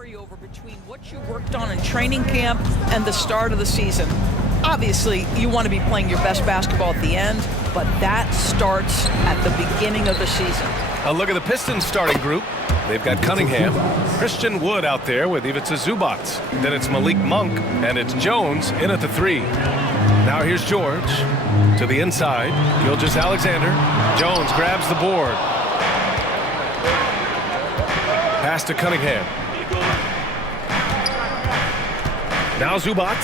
carryover between what you worked on in training camp and the start of the season. Obviously, you want to be playing your best basketball at the end, but that starts at the beginning of the season. A look at the Pistons starting group. They've got Cunningham, Christian Wood out there with Ivica Zubac. Then it's Malik Monk, and it's Jones in at the 3. Now here's George to the inside. Gilgeous Alexander. Jones grabs the board. Pass to Cunningham. Now Zubac.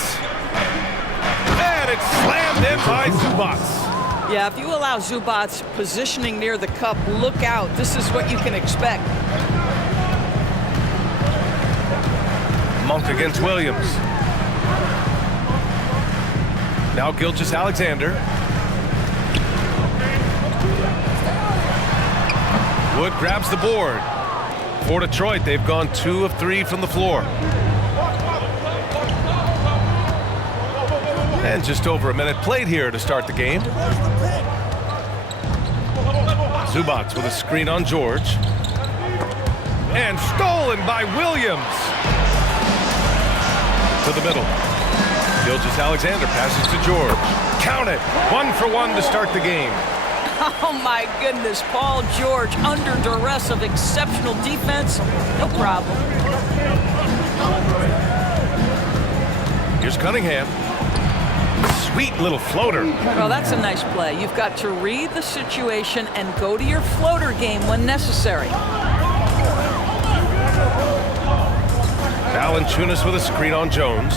And it's slammed in by Zubac. Yeah, if you allow Zubac positioning near the cup, look out. This is what you can expect. Monk against Williams. Now Gilgeous Alexander. Wood grabs the board. For Detroit, they've gone 2 of 3 from the floor. And just over a minute played here to start the game. Zubac with a screen on George. And stolen by Williams. To the middle. Gilgeous Alexander passes to George. Count it. 1 for 1 to start the game. Oh my goodness, Paul George under duress of exceptional defense. No problem. Here's Cunningham. Sweet little floater. Well, that's a nice play. You've got to read the situation and go to your floater game when necessary. Valanciunas with a screen on Jones.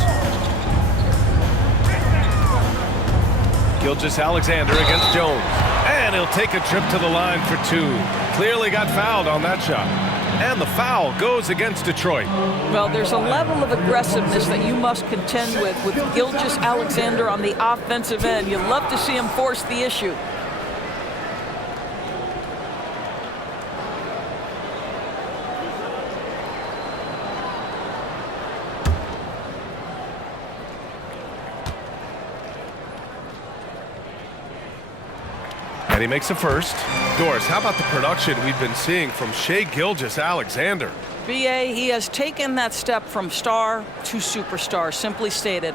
Gilgeous Alexander against Jones. And he'll take a trip to the line for 2. Clearly got fouled on that shot. And the foul goes against Detroit. Well, there's a level of aggressiveness that you must contend with Gilgeous Alexander on the offensive end. You'd love to see him force the issue. And he makes a first. Doris, how about the production we've been seeing from Shai Gilgeous-Alexander? B.A., he has taken that step from star to superstar, simply stated.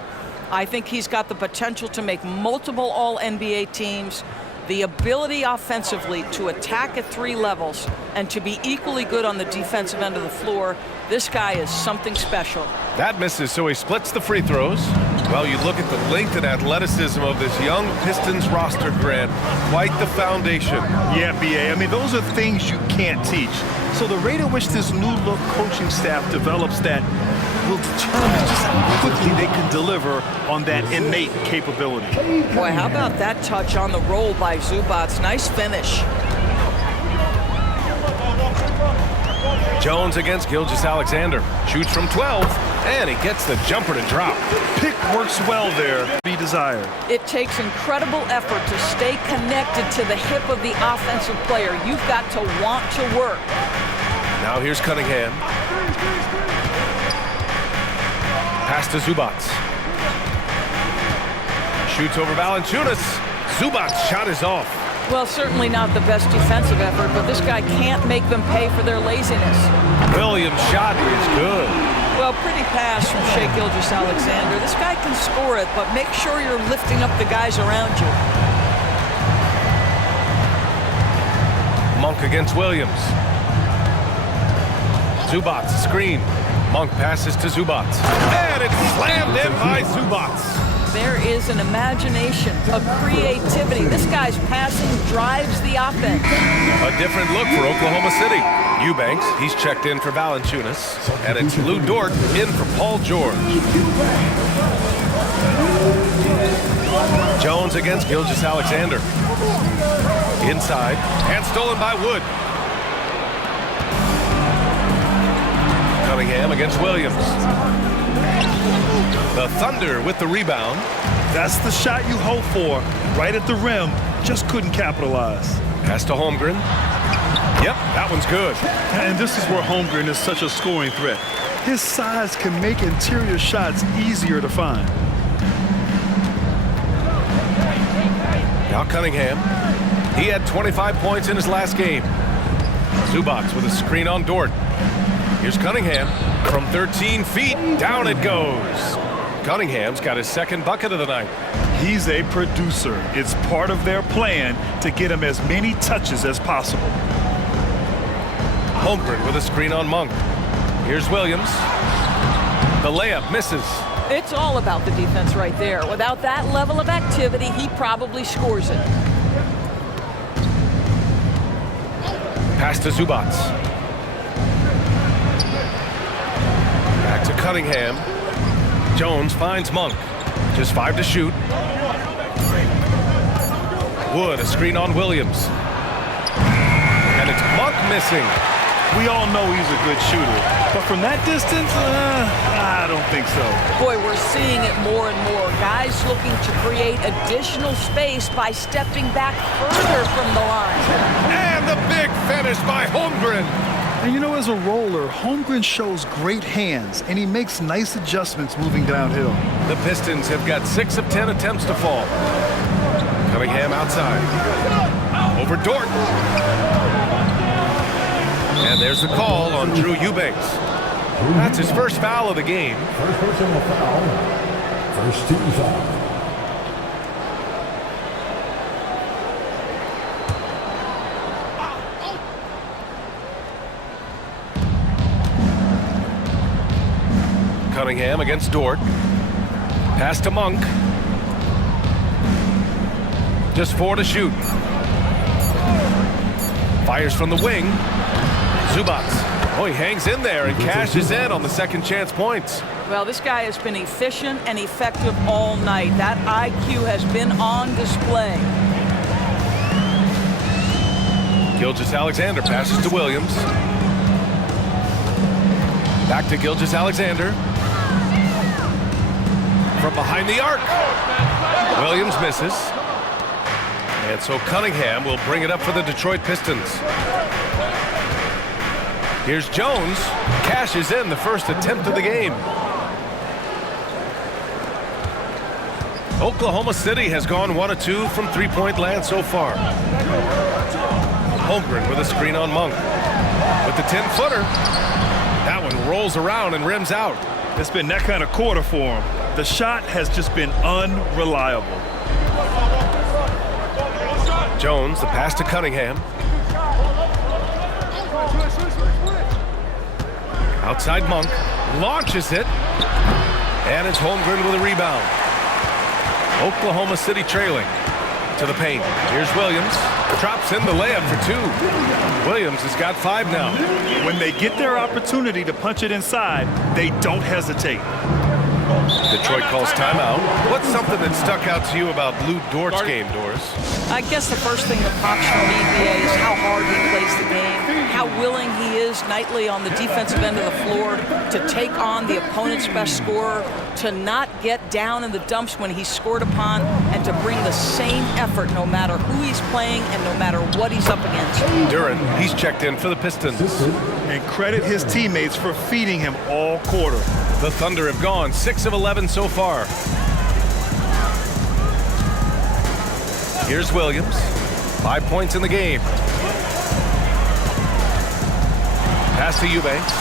I think he's got the potential to make multiple All-NBA teams, the ability offensively to attack at 3 levels, and to be equally good on the defensive end of the floor. This guy is something special. That misses, so he splits the free throws. Well, you look at the length and athleticism of this young Pistons roster, Grant. Quite the foundation. Yeah, B.A. I mean, those are things you can't teach. So the rate at which this new-look coaching staff develops that will determine just how quickly they can deliver on that innate capability. Boy, how about that touch on the roll by Zubac? Nice finish. Jones against Gilgeous-Alexander. Shoots from 12, and he gets the jumper to drop. Pick works well there. Be desired. It takes incredible effort to stay connected to the hip of the offensive player. You've got to want to work. Now here's Cunningham. Pass to Zubac. Shoots over Valanciunas. Zubac's shot is off. Well, certainly not the best defensive effort, but this guy can't make them pay for their laziness. Williams' shot is good. Well, pretty pass from Shai Gilgeous-Alexander. This guy can score it, but make sure you're lifting up the guys around you. Monk against Williams. Zubac, screen. Monk passes to Zubac. And it's slammed in by Zubac. There is an imagination, a creativity. This guy's passing drives the offense. A different look for Oklahoma City. Eubanks, he's checked in for Valanciunas. And it's Lou Dort in for Paul George. Jones against Gilgeous-Alexander. Inside, and stolen by Wood. Cunningham against Williams. The Thunder with the rebound. That's the shot you hope for. Right at the rim. Just couldn't capitalize. Pass to Holmgren. Yep, that one's good. And this is where Holmgren is such a scoring threat. His size can make interior shots easier to find. Now Cunningham. He had 25 points in his last game. Zubac with a screen on Dort. Here's Cunningham from 13 feet. Down it goes. Cunningham's got his second bucket of the night. He's a producer. It's part of their plan to get him as many touches as possible. Holmgren with a screen on Monk. Here's Williams. The layup misses. It's all about the defense right there. Without that level of activity, he probably scores it. Pass to Zubats. Back to Cunningham. Jones finds Monk. Just 5 to shoot. Wood, a screen on Williams. And it's Monk missing. We all know he's a good shooter, but from that distance, I don't think so. Boy, we're seeing it more and more. Guys looking to create additional space by stepping back further from the line. And the big finish by Holmgren. And you know, as a roller, Holmgren shows great hands, and he makes nice adjustments moving downhill. The Pistons have got 6 of 10 attempts to fall. Cunningham outside. Over Dort. And there's the call on Drew Eubanks. That's his first foul of the game. First personal foul. First team foul. Cunningham against Dort. Pass to Monk. Just 4 to shoot. Fires from the wing. Zubats. Oh, he hangs in there and cashes in on the second chance points. Well, this guy has been efficient and effective all night. That IQ has been on display. Gilgeous-Alexander passes to Williams. Back to Gilgeous-Alexander. From behind the arc. Williams misses. And so Cunningham will bring it up for the Detroit Pistons. Here's Jones. Cashes in the first attempt of the game. Oklahoma City has gone 1 of 2 from three-point land so far. Holmgren with a screen on Monk. With the 10-footer. That one rolls around and rims out. It's been that kind of quarter for him. The shot has just been unreliable. Jones, the pass to Cunningham. Outside Monk. Launches it. And it's Holmgren with a rebound. Oklahoma City trailing to the paint. Here's Williams. Drops in the layup for 2. Williams has got 5 now. When they get their opportunity to punch it inside, they don't hesitate. Detroit calls timeout. What's something that stuck out to you about Lou Dort's game, Doris? I guess the first thing that pops from me, BA, is how hard he plays the game, how willing he is nightly on the defensive end of the floor to take on the opponent's best scorer, to not get down in the dumps when he's scored upon, and to bring the same effort no matter who he's playing and no matter what he's up against. Duren, he's checked in for the Pistons. And credit his teammates for feeding him all quarter. The Thunder have gone 6 of 11 so far. Here's Williams. 5 points in the game. Pass to Eubanks.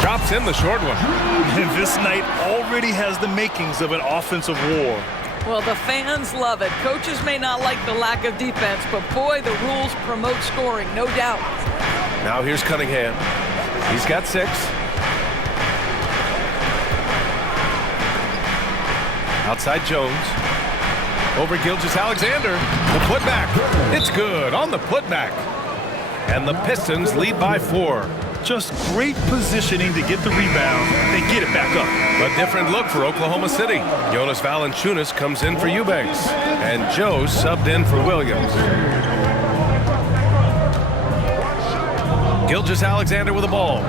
Drops in the short one. And this night already has the makings of an offensive war. Well, the fans love it. Coaches may not like the lack of defense, but boy, the rules promote scoring, no doubt. Now here's Cunningham. He's got 6. Outside Jones. Over Gilgeous-Alexander. The putback. It's good on the putback. And the Pistons lead by 4. Just great positioning to get the rebound, then get it back up. A different look for Oklahoma City. Jonas Valanciunas comes in for Eubanks. And Joe subbed in for Williams. Gilgeous-Alexander with the ball.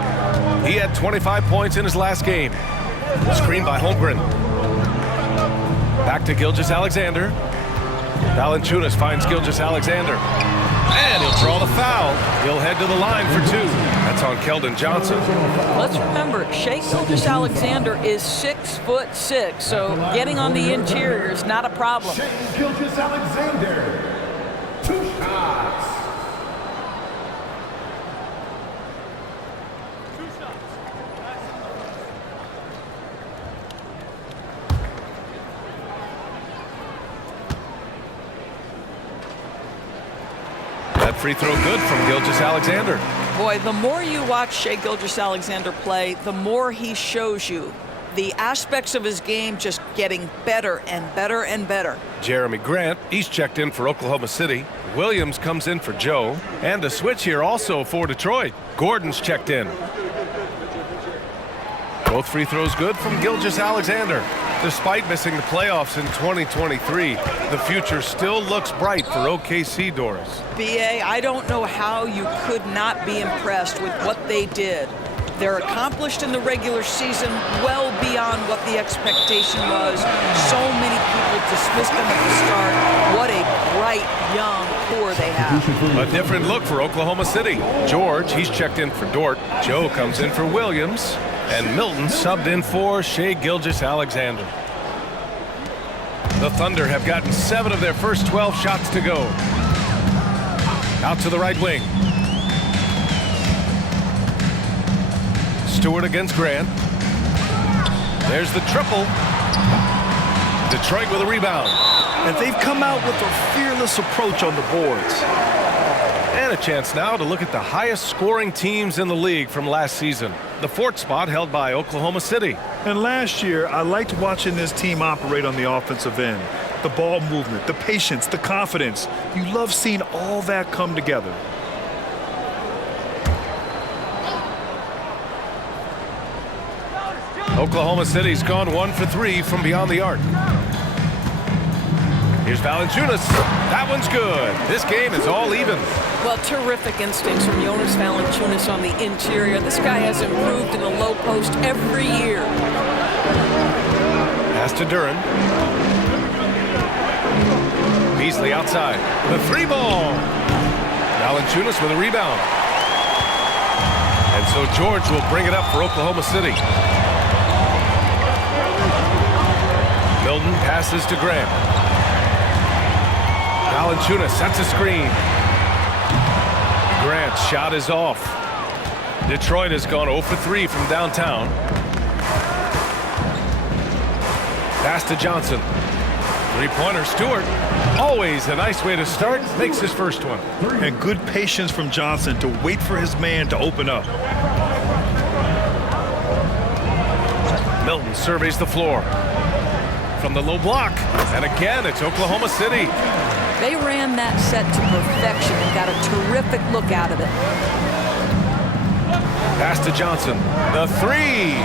He had 25 points in his last game. Screened by Holmgren. Back to Gilgeous-Alexander. Valanciunas finds Gilgeous-Alexander. And he'll draw the foul. He'll head to the line for 2. That's on Keldon Johnson. Let's remember, Shai Gilgeous-Alexander is 6'6", so getting on the interior is not a problem. Shai Gilgeous-Alexander. 2 shots. That free throw good from Gilgeous-Alexander. Boy, the more you watch Shai Gilgeous-Alexander play, the more he shows you the aspects of his game just getting better and better and better. Jeremy Grant, he's checked in for Oklahoma City. Williams comes in for Joe. And a switch here also for Detroit. Gordon's checked in. Both free throws good from Gilgeous-Alexander. Despite missing the playoffs in 2023, the future still looks bright for OKC, Doris. BA, I don't know how you could not be impressed with what they did. They're accomplished in the regular season well beyond what the expectation was. So many people dismissed them at the start. What a bright, young core they have. A different look for Oklahoma City. George, he's checked in for Dort. Joe comes in for Williams. And Milton subbed in for Shai Gilgeous-Alexander. The Thunder have gotten 7 of their first 12 shots to go. Out to the right wing. Stewart against Grant. There's the triple. Detroit with a rebound. And they've come out with a fearless approach on the boards. And a chance now to look at the highest scoring teams in the league from last season. The 4th spot held by Oklahoma City. And last year, I liked watching this team operate on the offensive end. The ball movement, the patience, the confidence. You love seeing all that come together. Oklahoma City's gone 1 for 3 from beyond the arc. Here's Valanciunas. That one's good. This game is all even. Well, terrific instincts from Jonas Valanciunas on the interior. This guy has improved in the low post every year. Pass to Duren. Beasley outside. The 3-ball. Valanciunas with a rebound. And so George will bring it up for Oklahoma City. Milton passes to Grant. Valanciunas sets a screen. Grant's shot is off. Detroit has gone 0 for 3 from downtown. Pass to Johnson. Three-pointer, Stewart. Always a nice way to start. Makes his first one. And good patience from Johnson to wait for his man to open up. Milton surveys the floor. From the low block. And again, it's Oklahoma City. They ran that set to perfection and got a terrific look out of it. Pass to Johnson. The 3.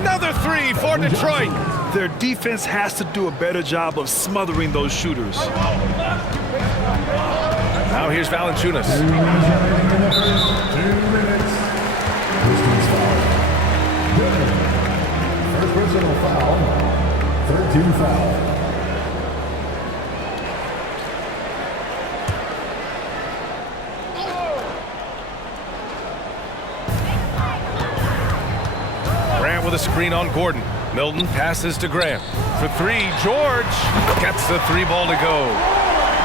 Another 3 for Detroit. Their defense has to do a better job of smothering those shooters. Now here's Valanciunas. 2 minutes. Pistons foul. First personal foul. 13 foul. Grant with a screen on Gordon. Milton passes to Grant. For 3, George gets the 3-ball to go.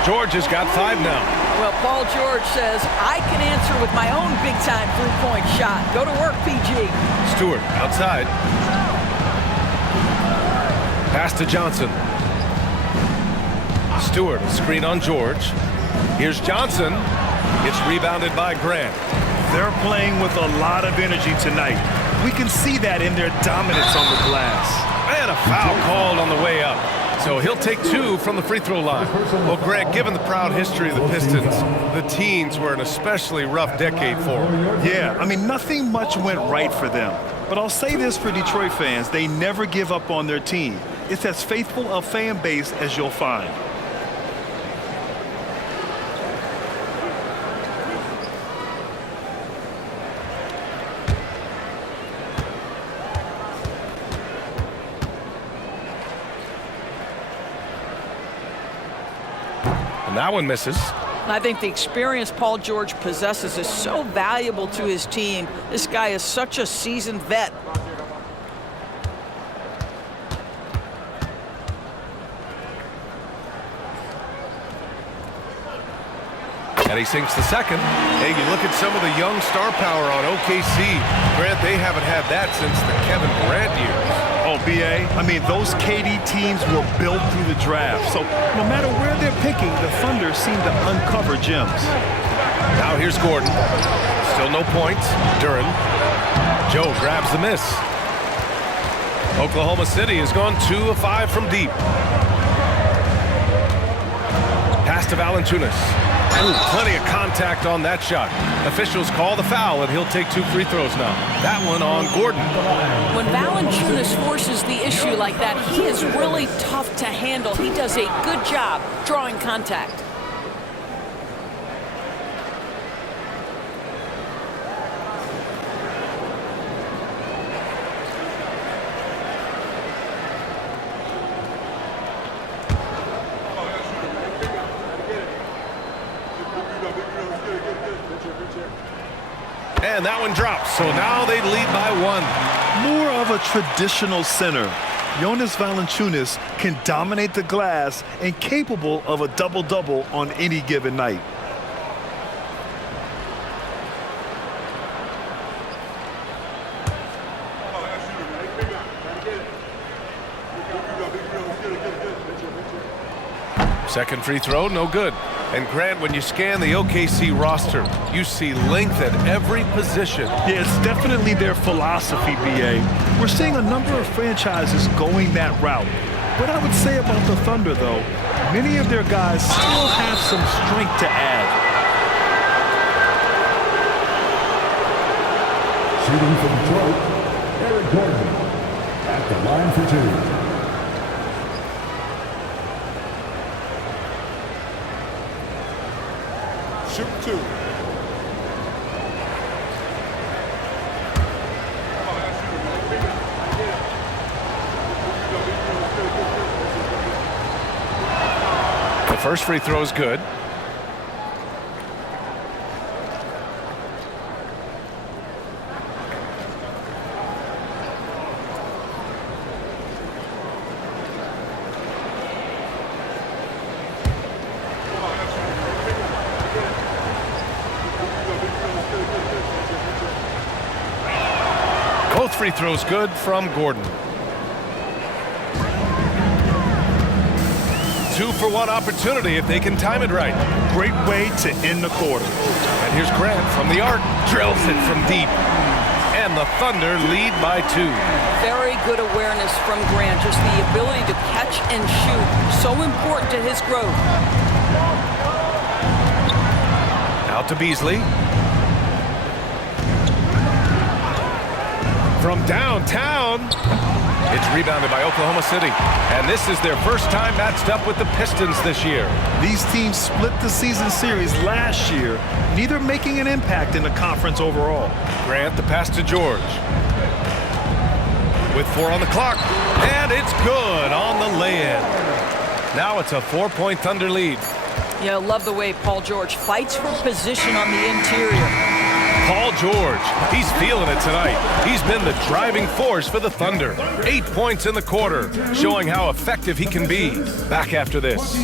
George has got 5 now. Well, Paul George says, I can answer with my own big-time three-point shot. Go to work, PG. Stewart outside. Pass to Johnson. Stewart, a screen on George. Here's Johnson. It's rebounded by Grant. They're playing with a lot of energy tonight. We can see that in their dominance on the glass. And a foul called on the way up. So he'll take 2 from the free throw line. Well, Greg, given the proud history of the Pistons, the teens were an especially rough decade for them. Yeah, I mean, nothing much went right for them. But I'll say this for Detroit fans, they never give up on their team. It's as faithful a fan base as you'll find. And that one misses. I think the experience Paul George possesses is so valuable to his team. This guy is such a seasoned vet. And he sinks the second. Hey, you look at some of the young star power on OKC. Grant, they haven't had that since the Kevin Durant years. Oh, BA, I mean, those Cade teams were built through the draft. So no matter where they're picking, the Thunder seem to uncover gems. Here's Gordon. Still no points. Duran. Joe grabs the miss. Oklahoma City has gone 2 of 5 from deep. Pass to Valanciunas. Ooh, plenty of contact on that shot. Officials call the foul, and he'll take 2 free throws now. That one on Gordon. When Valanciunas forces the issue like that, he is really tough to handle. He does a good job drawing contact. And that one drops, so now they lead by 1. More of a traditional center. Jonas Valanciunas can dominate the glass and capable of a double-double on any given night. Second free throw, no good. And Grant, when you scan the OKC roster, you see length at every position. Yeah, it's definitely their philosophy, B.A. We're seeing a number of franchises going that route. What I would say about the Thunder, though, many of their guys still have some strength to add. Shooting for Detroit, Eric Gordon at the line for 2. Shoot 2. The first free throw is good. Both free throws good from Gordon. 2-for-1 opportunity if they can time it right. Great way to end the quarter. And here's Grant from the arc. Drills it from deep. And the Thunder lead by 2. Very good awareness from Grant. Just the ability to catch and shoot. So important to his growth. Out to Beasley. From downtown, it's rebounded by Oklahoma City. And this is their first time matched up with the Pistons this year. These teams split the season series last year, neither making an impact in the conference overall. Grant, the pass to George. With 4 on the clock. And it's good on the lay-in. Now it's a 4-point Thunder lead. Yeah, I love the way Paul George fights for position on the interior. Paul George, he's feeling it tonight. He's been the driving force for the Thunder. 8 points in the quarter, showing how effective he can be. Back after this.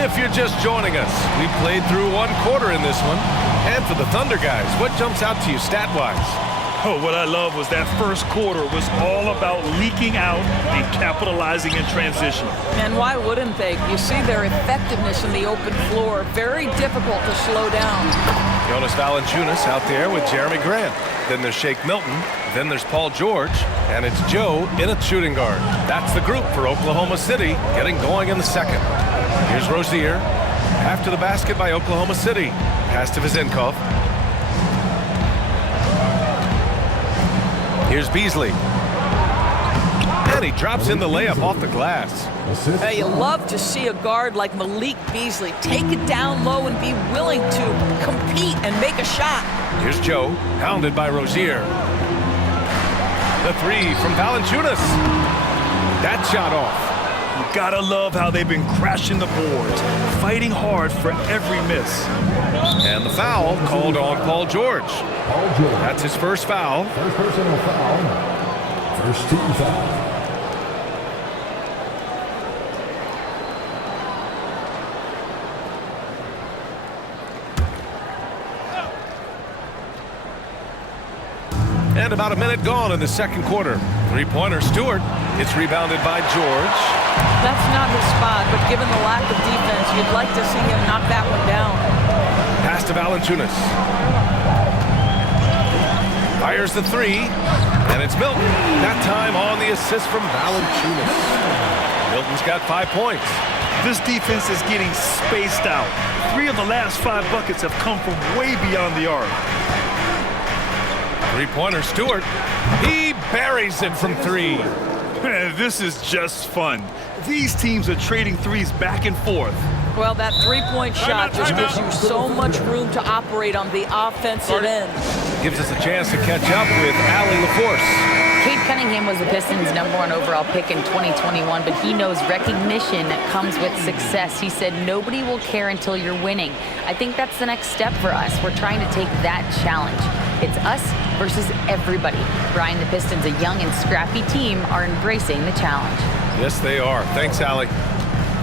If you're just joining us, we played through 1 quarter in this one. And for the Thunder guys, what jumps out to you stat-wise? Oh, what I love was that first quarter was all about leaking out and capitalizing in transition. And why wouldn't they? You see their effectiveness in the open floor. Very difficult to slow down. Jonas Valanciunas out there with Jeremy Grant. Then there's Shake Milton. Then there's Paul George. And it's Joe in at shooting guard. That's the group for Oklahoma City, getting going in the second. Here's Rozier. After the basket by Oklahoma City. Pass to Vizenkov. Here's Beasley. And he drops in the layup off the glass. You love to see a guard like Malik Beasley take it down low and be willing to compete and make a shot. Here's Joe, hounded by Rozier. The 3 from Valanciunas. That shot off. You gotta love how they've been crashing the boards, fighting hard for every miss. And the foul called on Paul George. Paul George. That's his first foul. First personal foul. First team foul. And about a minute gone in the second quarter. Three-pointer, Stewart. It's rebounded by George. That's not his spot, but given the lack of defense, you'd like to see him knock that one down. Pass to Valanciunas. Fires the three, and it's Milton. That time on the assist from Valanciunas. Milton's got 5 points. This defense is getting spaced out. 3 of the last 5 buckets have come from way beyond the arc. Three-pointer, Stewart. He buries it from 3. Man, this is just fun. These teams are trading threes back and forth. Well, that three-point shot just gives you so much room to operate on the offensive end. Gives us a chance to catch up with Allie LaForce. Cade Cunningham was the Pistons' #1 overall pick in 2021, but he knows recognition comes with success. He said, nobody will care until you're winning. I think that's the next step for us. We're trying to take that challenge. It's us versus everybody. Brian, the Pistons, a young and scrappy team, are embracing the challenge. Yes, they are. Thanks, Allie.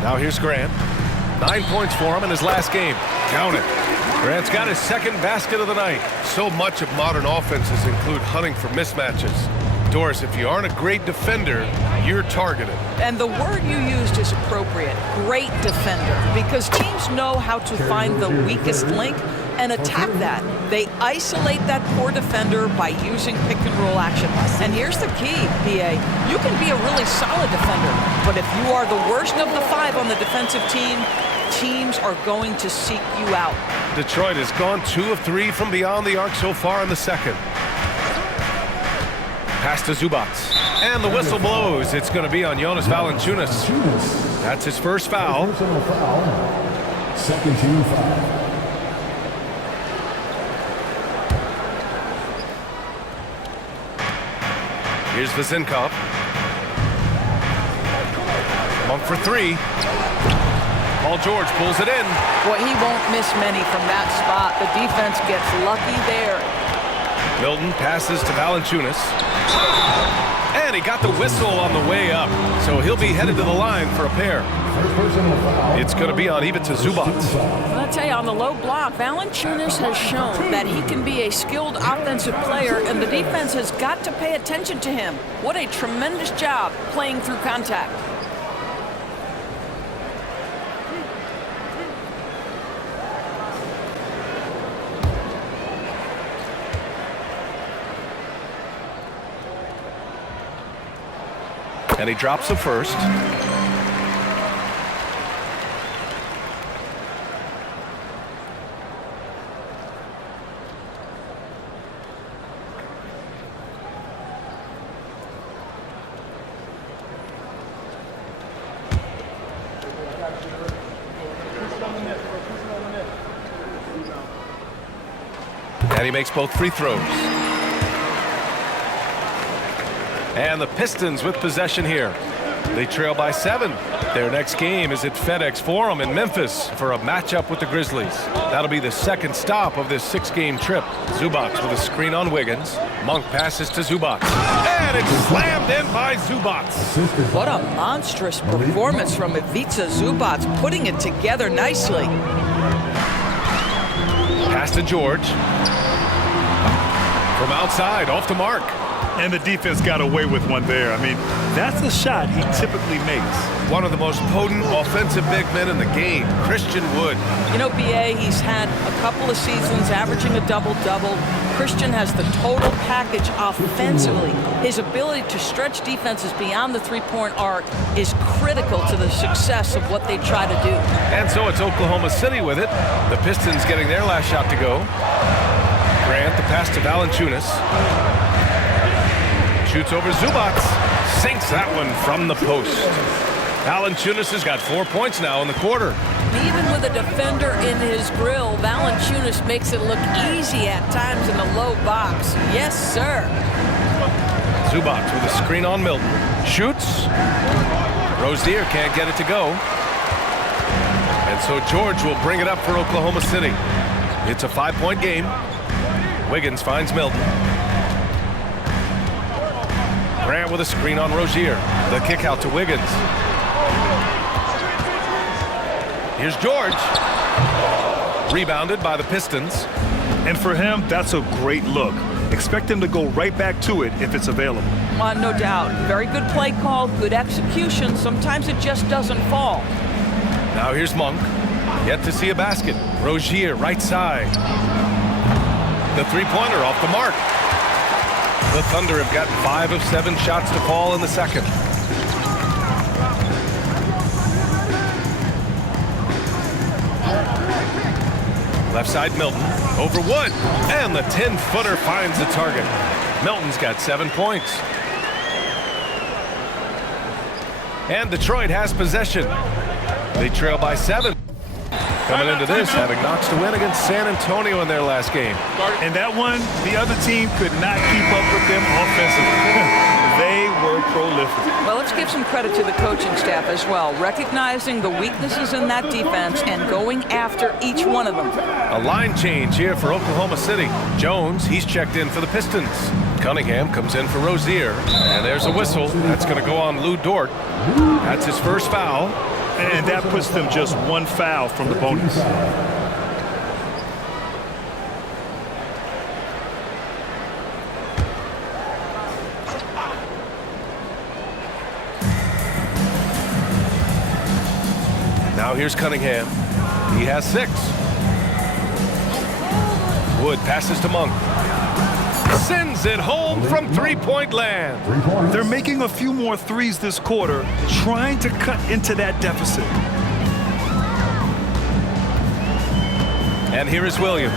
Now here's Grant. 9 points for him in his last game. Count it. Grant's got his second basket of the night. So much of modern offenses include hunting for mismatches. Doris, if you aren't a great defender, you're targeted. And the word you used is appropriate, great defender, because teams know how to find the weakest link and attack that. They isolate that poor defender by using pick-and-roll action. And here's the key, BA. You can be a really solid defender, but if you are the worst of the 5 on the defensive team, teams are going to seek you out. Detroit has gone 2 of 3 from beyond the arc so far in the second. Pass to Zubac. And the whistle blows. It's going to be on Jonas Valanciunas. That's his first foul. Personal foul. Second team foul. Here's Vezinkov. Monk for 3. Paul George pulls it in. Well, he won't miss many from that spot. The defense gets lucky there. Milton passes to Valanciunas. And he got the whistle on the way up. So he'll be headed to the line for a pair. Personal foul. It's going to be on Ivica Zubac. I'll tell you, on the low block, Valanciunas has shown that he can be a skilled offensive player, and the defense has got to pay attention to him. What a tremendous job playing through contact. And he drops the first. And he makes both free throws. And the Pistons with possession here. They trail by 7. Their next game is at FedEx Forum in Memphis for a matchup with the Grizzlies. That'll be the second stop of this 6-game trip. Zubac with a screen on Wiggins. Monk passes to Zubac. And it's slammed in by Zubac. What a monstrous performance from Ivica Zubac, putting it together nicely. Pass to George. From outside, off to Mark. And the defense got away with one there. I mean, that's a shot he typically makes. One of the most potent offensive big men in the game, Christian Wood. You know, BA, he's had a couple of seasons averaging a double-double. Christian has the total package offensively. His ability to stretch defenses beyond the three-point arc is critical to the success of what they try to do. And so it's Oklahoma City with it. The Pistons getting their last shot to go. Grant, the pass to Valanciunas. Shoots over Zubac. Sinks that one from the post. Valanciunas has got 4 points now in the quarter. Even with a defender in his grill, Valanciunas makes it look easy at times in the low box. Yes, sir. Zubac with a screen on Milton. Shoots. Rozier can't get it to go. And so George will bring it up for Oklahoma City. It's a 5-point game. Wiggins finds Milton. Grant with a screen on Rozier. The kick out to Wiggins. Here's George. Rebounded by the Pistons. And for him, that's a great look. expect them to go right back to it if it's available. No doubt. Very good play call, good execution. Sometimes it just doesn't fall. Now here's Monk. Yet to see a basket. Rozier, right side. The three-pointer off the mark. The Thunder have got 5 of 7 shots to fall in the second. Left side, Milton. Over Wood. And the 10-footer finds the target. Milton's got 7 points. And Detroit has possession. They trail by 7. Coming into this, having notched a win against San Antonio in their last game. And that one, the other team could not keep up with them offensively. They were prolific. Well, let's give some credit to the coaching staff as well, recognizing the weaknesses in that defense and going after each one of them. A line change here for Oklahoma City. Jones, he's checked in for the Pistons. Cunningham comes in for Rozier. And there's a whistle. That's going to go on Lou Dort. That's his first foul. And that puts them just 1 foul from the bonus. Now here's Cunningham. He has 6. Wood passes to Monk. Sends it home from three-point land. They're making a few more threes this quarter, trying to cut into that deficit. And here is Williams.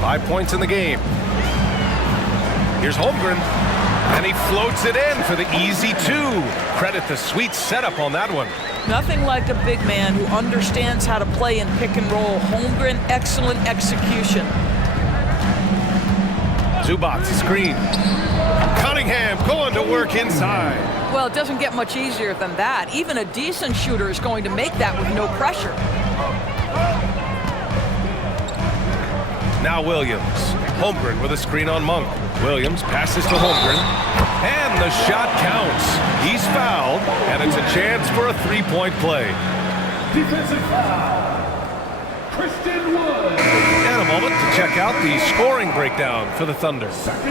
5 points in the game. Here's Holmgren. And he floats it in for the easy 2. Credit the sweet setup on that one. Nothing like a big man who understands how to play in pick and roll. Holmgren, excellent execution. Zubac screen. Cunningham going to work inside. Well, it doesn't get much easier than that. Even a decent shooter is going to make that with no pressure. Now Williams. Holmgren with a screen on Monk. Williams passes to Holmgren. And the shot counts. He's fouled, and it's a chance for a three-point play. Defensive foul. Christian Wood. And a moment to check out the scoring breakdown for the Thunder.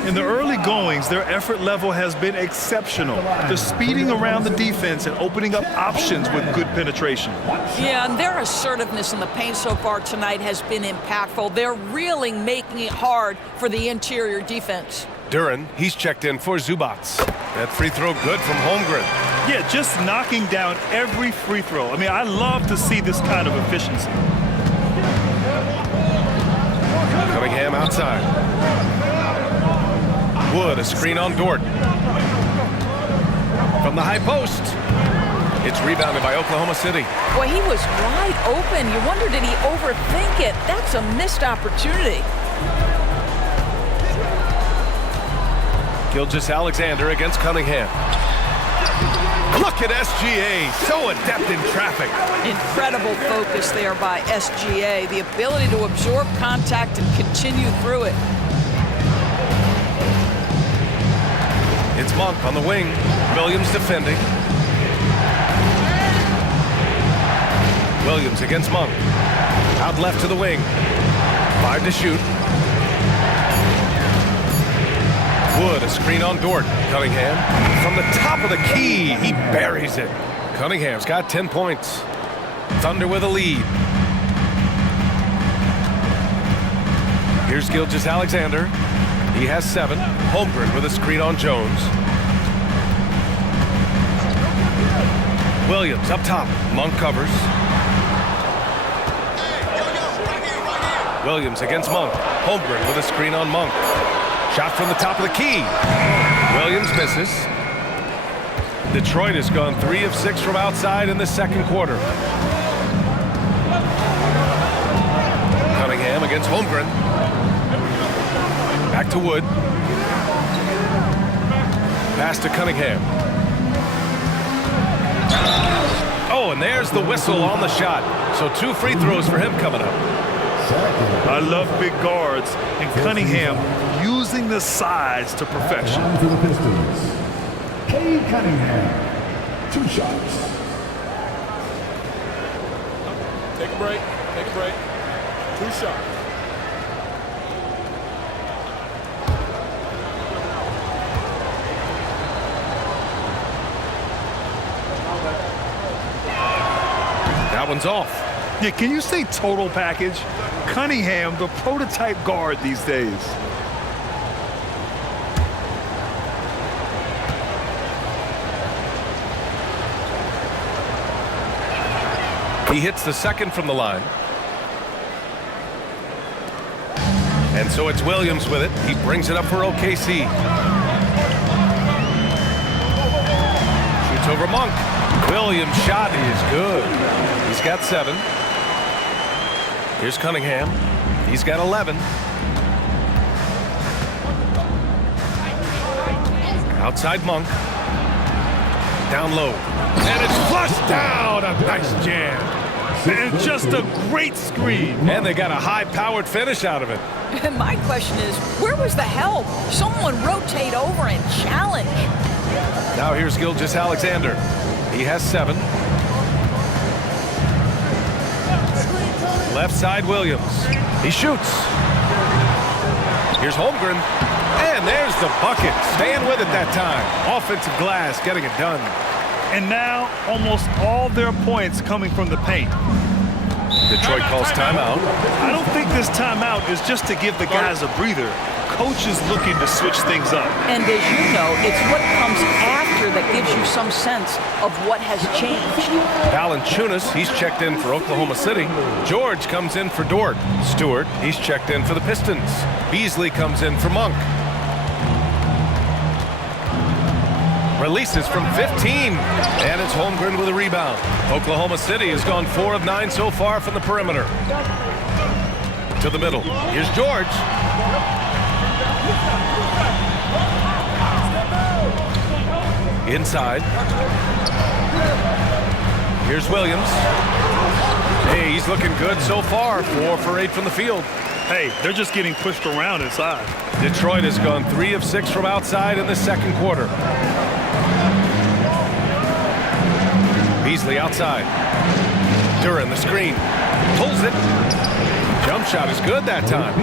In the early goings, their effort level has been exceptional. They're speeding around the defense and opening up options with good penetration. Yeah, and their assertiveness in the paint so far tonight has been impactful. They're really making it hard for the interior defense. Duren, he's checked in for Zubac. That free throw good from Holmgren. Yeah, just knocking down every free throw. I mean, I love to see this kind of efficiency. Cunningham outside. Wood, a screen on Dort. From the high post. It's rebounded by Oklahoma City. Boy, he was wide open. You wonder, did he overthink it? That's a missed opportunity. Gilgeous-Alexander against Cunningham. Look at SGA, so adept in traffic. Incredible focus there by SGA. The ability to absorb contact and continue through it. It's Monk on the wing. Williams defending. Williams against Monk. Out left to the wing. 5 to shoot. Wood, a screen on Dort. Cunningham from the top of the key. He buries it. Cunningham's got 10 points. Thunder with a lead. Here's Gilgeous-Alexander. He has 7. Holmgren with a screen on Jones. Williams up top. Monk covers. Williams against Monk. Holmgren with a screen on Monk. Shot from the top of the key. Williams misses. Detroit has gone 3 of 6 from outside in the second quarter. Cunningham against Holmgren. Back to Wood. Pass to Cunningham. Oh, and there's the whistle on the shot. So 2 free throws for him coming up. I love big guards, and Cunningham using the size to perfection. For the Pistons, Cade Cunningham, 2 shots. Take a break. Take a break. 2 shots. one's off. Yeah, can you say total package? Cunningham, the prototype guard these days. He hits the second from the line. And so it's Williams with it. He brings it up for OKC. Shoots over Monk. Williams' shot is good. He's got 7. Here's Cunningham. He's got 11. Outside Monk. Down low. And it's flushed down. A nice jam. And just a great screen. And they got a high-powered finish out of it. And my question is, where was the help? Someone rotate over and challenge. Now here's Gilgeous-Alexander. He has 7. Left side Williams. He shoots. Here's Holmgren. And there's the bucket. Staying with it that time. Offensive glass getting it done. And now almost all their points coming from the paint. Detroit calls timeout. I don't think this timeout is just to give the guys a breather. Coach is looking to switch things up. And as you know, it's what comes after that gives you some sense of what has changed. Valanciunas, he's checked in for Oklahoma City. George comes in for Dort. Stewart, he's checked in for the Pistons. Beasley comes in for Monk. Releases from 15. And it's Holmgren with a rebound. Oklahoma City has gone 4 of 9 so far from the perimeter. To the middle. Here's George. Inside. Here's Williams. Hey, he's looking good so far. 4 for 8 from the field. Hey, they're just getting pushed around inside. Detroit has gone 3 of 6 from outside in the second quarter. Beasley outside. Duran the screen. Pulls it. Jump shot is good that time.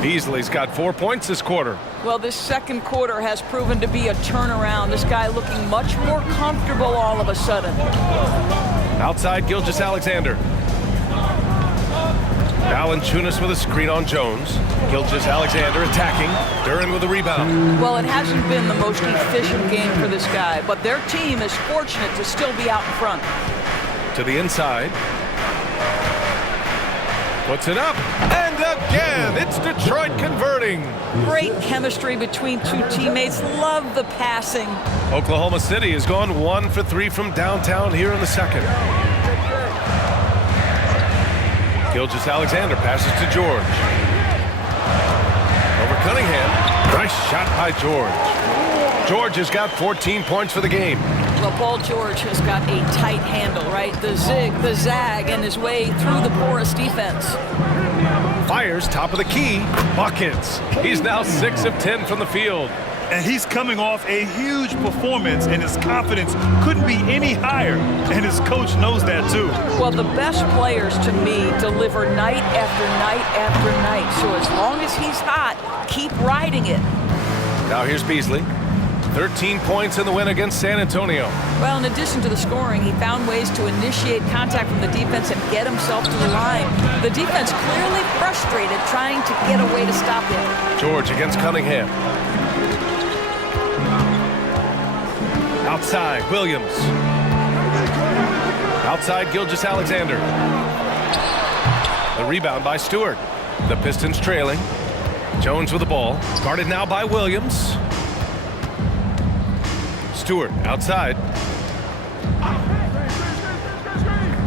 Beasley's got 4 points this quarter. Well, this second quarter has proven to be a turnaround. This guy looking much more comfortable all of a sudden. Outside Gilgeous-Alexander. Valanciunas with a screen on Jones. Gilgeous-Alexander attacking. Duran with a rebound. Well, it hasn't been the most efficient game for this guy, but their team is fortunate to still be out in front. To the inside. Puts it up. And again, it's Detroit converting. Great chemistry between two teammates. Love the passing. Oklahoma City has gone 1 for 3 from downtown here in the second. Gilgeous-Alexander passes to George. Over Cunningham. Nice shot by George. George has got 14 points for the game. Well, Paul George has got a tight handle, right? The zig, the zag, and his way through the porous defense. Fires top of the key. Buckets. He's now 6 of 10 from the field. And he's coming off a huge performance, and his confidence couldn't be any higher. And his coach knows that, too. Well, the best players, to me, deliver night after night after night. So as long as he's hot, keep riding it. Now here's Beasley. 13 points in the win against San Antonio. Well, in addition to the scoring, he found ways to initiate contact from the defense and get himself to the line. The defense clearly frustrated, trying to get a way to stop him. George against Cunningham. Outside, Williams. Outside, Gilgeous-Alexander. The rebound by Stewart. The Pistons trailing. Jones with the ball. Guarded now by Williams. Stewart outside.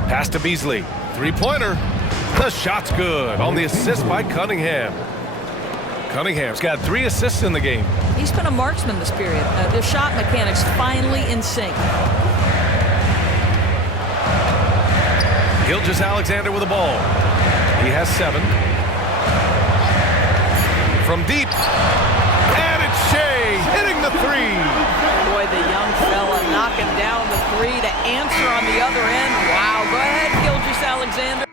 Pass to Beasley. Three-pointer. The shot's good on the assist by Cunningham. Cunningham's got 3 assists in the game. He's been a marksman this period. The shot mechanics finally in sync. Gilgeous-Alexander with the ball. He has 7. From deep. And it's Shea hitting the 3. Boy, the young fella knocking down the 3 to answer on the other end. Wow, go ahead, Gilgeous-Alexander.